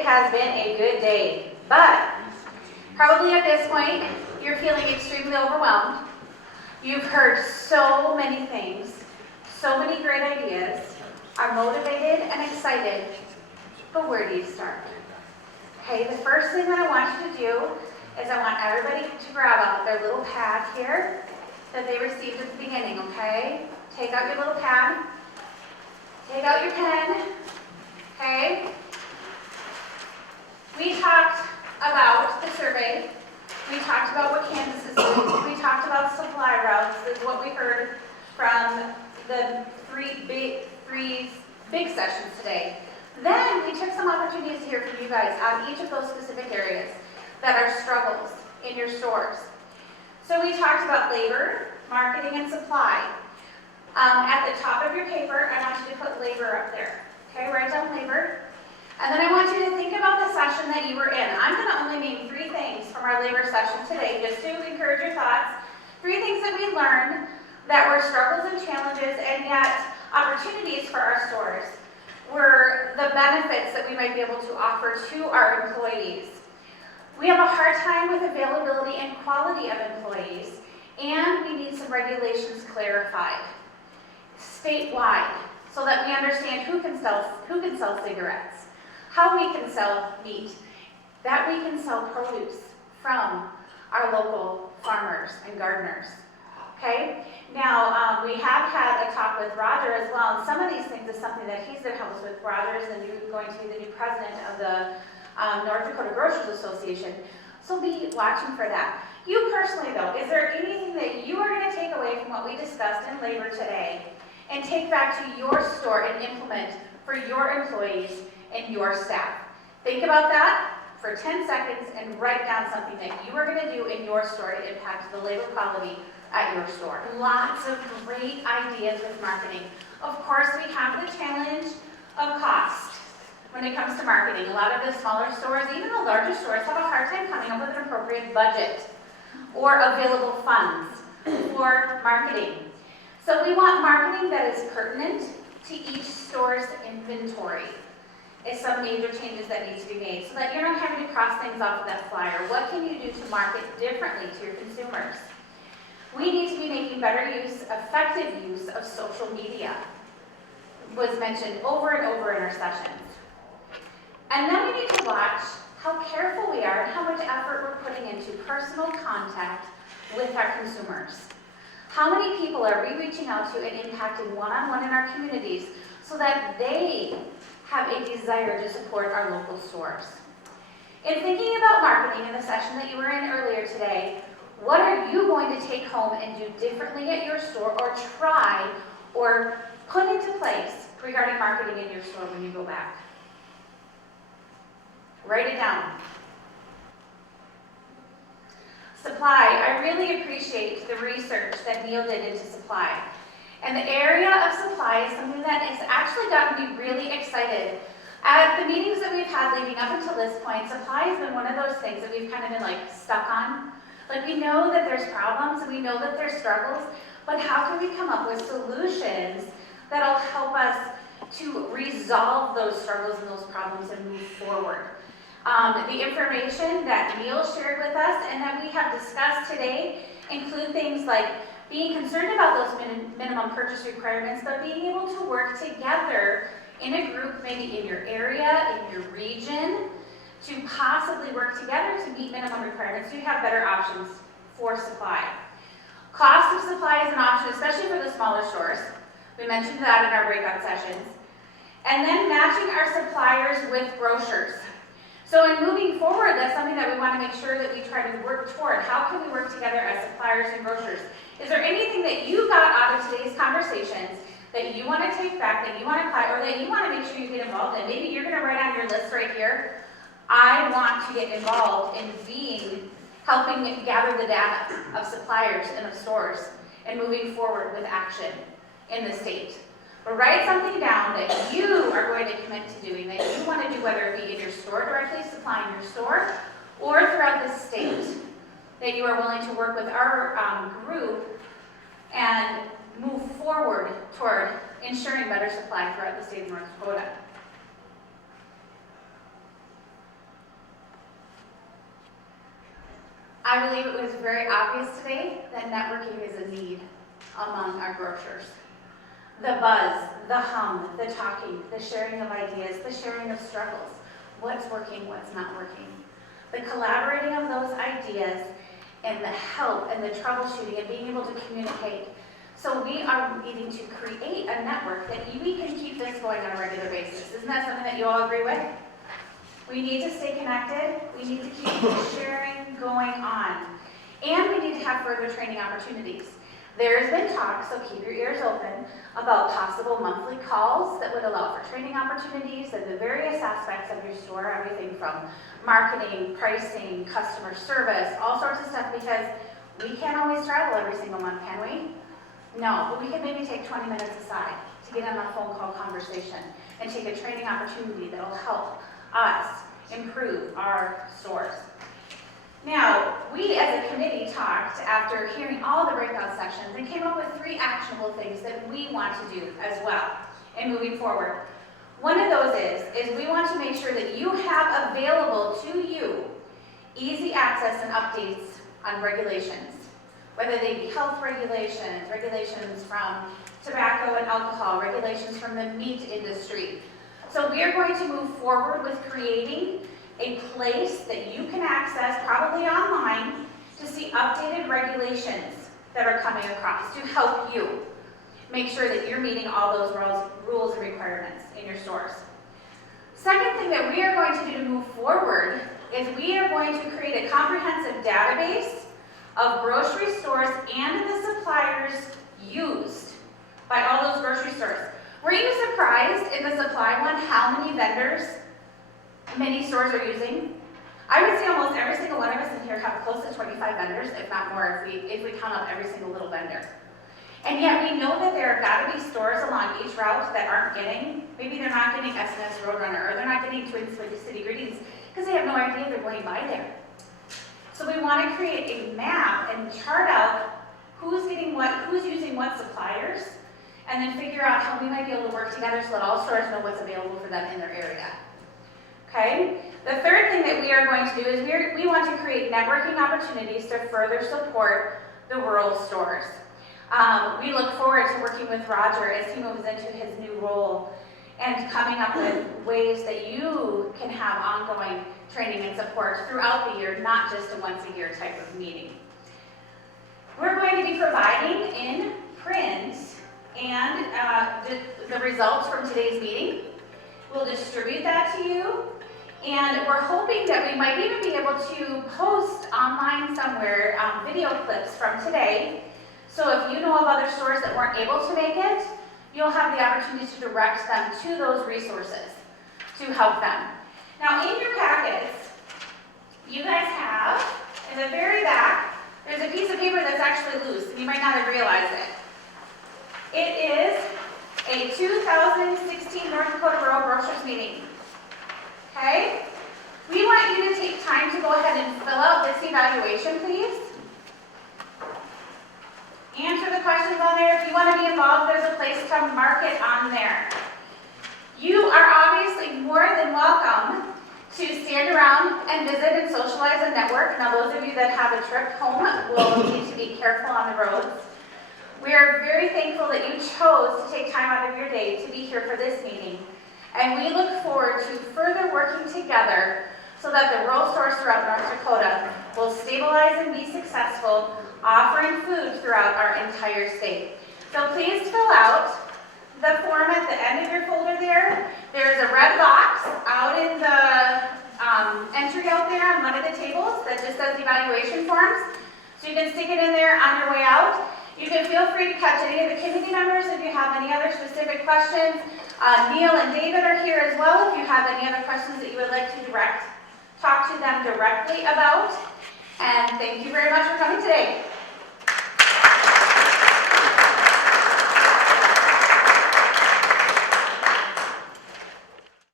it has been a good day, but probably at this point, you're feeling extremely overwhelmed. You've heard so many things, so many great ideas, are motivated and excited, but where do you start? Okay, the first thing that I want you to do is I want everybody to grab out their little pad here that they received at the beginning, okay? Take out your little pad, take out your pen, okay? We talked about the survey. We talked about what Kansas is doing. We talked about supply routes. That's what we heard from the three big sessions today. Then we took some opportunities to hear from you guys on each of those specific areas that are struggles in your stores. So we talked about labor, marketing, and supply. At the top of your paper, I want you to put labor up there. Okay, write down labor. And then I want you to think about the session that you were in. I'm going to only name 3 things from our labor session today, just to encourage your thoughts. 3 things that we learned that were struggles and challenges, and yet opportunities for our stores were the benefits that we might be able to offer to our employees. We have a hard time with availability and quality of employees, and we need some regulations clarified statewide so that we understand who can sell cigarettes, how we can sell meat, that we can sell produce from our local farmers and gardeners. Okay? Now, we have had a talk with Roger as well, and some of these things is something that he's going to help us with. Roger is going to be the new president of the North Dakota Grocers Association, so be watching for that. You personally, though, is there anything that you are going to take away from what we discussed in labor today and take back to your store and implement for your employees and your staff? Think about that for 10 seconds and write down something that you are going to do in your store to impact the labor quality at your store. Lots of great ideas with marketing. Of course, we have the challenge of cost when it comes to marketing. A lot of the smaller stores, even the larger stores, have a hard time coming up with an appropriate budget or available funds for marketing. So we want marketing that is pertinent to each store's inventory. It's some major changes that need to be made so that you're not having to cross things off of that flyer. What can you do to market differently to your consumers? We need to be making better use, effective use of social media. It was mentioned over and over in our sessions. And then we need to watch how careful we are and how much effort we're putting into personal contact with our consumers. How many people are we reaching out to and impacting one-on-one in our communities so that they have a desire to support our local stores? In thinking about marketing in the session that you were in earlier today, what are you going to take home and do differently at your store, or try or put into place regarding marketing in your store when you go back? Write it down. Supply. I really appreciate the research that Neil did into supply. And the area of supply is something that has actually gotten me really excited. At the meetings that we've had leading up until this point, supply has been one of those things that we've kind of been stuck on. We know that there's problems and we know that there's struggles, but how can we come up with solutions that'll help us to resolve those struggles and those problems and move forward? The information that Neil shared with us and that we have discussed today include things like being concerned about those minimum purchase requirements, but being able to work together in a group, maybe in your area, in your region, to possibly work together to meet minimum requirements so you have better options for supply. Cost of supply is an option, especially for the smaller stores. We mentioned that in our breakout sessions. And then matching our suppliers with grocers. So in moving forward, that's something that we want to make sure that we try to work toward. How can we work together as suppliers and grocers? Is there anything that you got out of today's conversations that you want to take back, that you want to apply, or that you want to make sure you get involved in? Maybe you're going to write on your list right here, I want to get involved in helping gather the data of suppliers and of stores and moving forward with action in the state. But write something down that you are going to commit to doing, that you want to do, whether it be in your store, directly supplying your store, or throughout the state, that you are willing to work with our group and move forward toward ensuring better supply throughout the state of North Dakota. I believe it was very obvious today that networking is a need among our grocers. The buzz, the hum, the talking, the sharing of ideas, the sharing of struggles, what's working, what's not working. The collaborating of those ideas and the help and the troubleshooting and being able to communicate. So we are needing to create a network that we can keep this going on a regular basis. Isn't that something that you all agree with? We need to stay connected. We need to keep the sharing going on. And we need to have further training opportunities. There's been talk, so keep your ears open, about possible monthly calls that would allow for training opportunities and the various aspects of your store, everything from marketing, pricing, customer service, all sorts of stuff, because we can't always travel every single month, can we? No, but we can maybe take 20 minutes aside to get on a phone call conversation and take a training opportunity that will help us improve our stores. Now, we as a committee talked after hearing all the breakout sessions and came up with 3 actionable things that we want to do as well in moving forward. One of those is we want to make sure that you have available to you easy access and updates on regulations, whether they be health regulations, regulations from tobacco and alcohol, regulations from the meat industry. So we are going to move forward with creating a place that you can access, probably online, to see updated regulations that are coming across to help you make sure that you're meeting all those rules and requirements in your stores. Second thing that we are going to do to move forward is we are going to create a comprehensive database of grocery stores and the suppliers used by all those grocery stores. Were you surprised in the supply one how many vendors many stores are using? I would say almost every single one of us in here have close to 25 vendors, if not more, if we count up every single little vendor. And yet we know that there have got to be stores along each route that aren't getting, maybe they're not getting SNS Roadrunner, or they're not getting Twin City Greetings, because they have no idea they're going by there. So we want to create a map and chart out who's getting what, who's using what suppliers, and then figure out how we might be able to work together so that all stores know what's available for them in their area. Okay? The third thing that we are going to do is we want to create networking opportunities to further support the rural stores. We look forward to working with Roger as he moves into his new role and coming up with ways that you can have ongoing training and support throughout the year, not just a once-a-year type of meeting. We're going to be providing in print and the results from today's meeting. We'll distribute that to you, and we're hoping that we might even be able to post online somewhere video clips from today. So if you know of other stores that weren't able to make it, you'll have the opportunity to direct them to those resources to help them. Now in your packets, you guys have, in the very back, there's a piece of paper that's actually loose, and you might not have realized it. It is a 2016 North Dakota Rural Grocers meeting. Okay? We want you to take time to go ahead and fill out this evaluation, please. Answer the questions on there. If you want to be involved, there's a place to mark it on there. You are obviously more than welcome to stand around and visit and socialize and network. Now, those of you that have a trip home will need to be careful on the roads. We are very thankful that you chose to take time out of your day to be here for this meeting. And we look forward to further working together so that the rural stores throughout North Dakota will stabilize and be successful, offering food throughout our entire state. So please fill out the form at the end of your folder there. There's a red box out in the entry out there on one of the tables that just says evaluation forms. So you can stick it in there on your way out. You can feel free to catch any of the committee members if you have any other specific questions. Neil and David are here as well if you have any other questions that you would like to talk to them directly about. And thank you very much for coming today.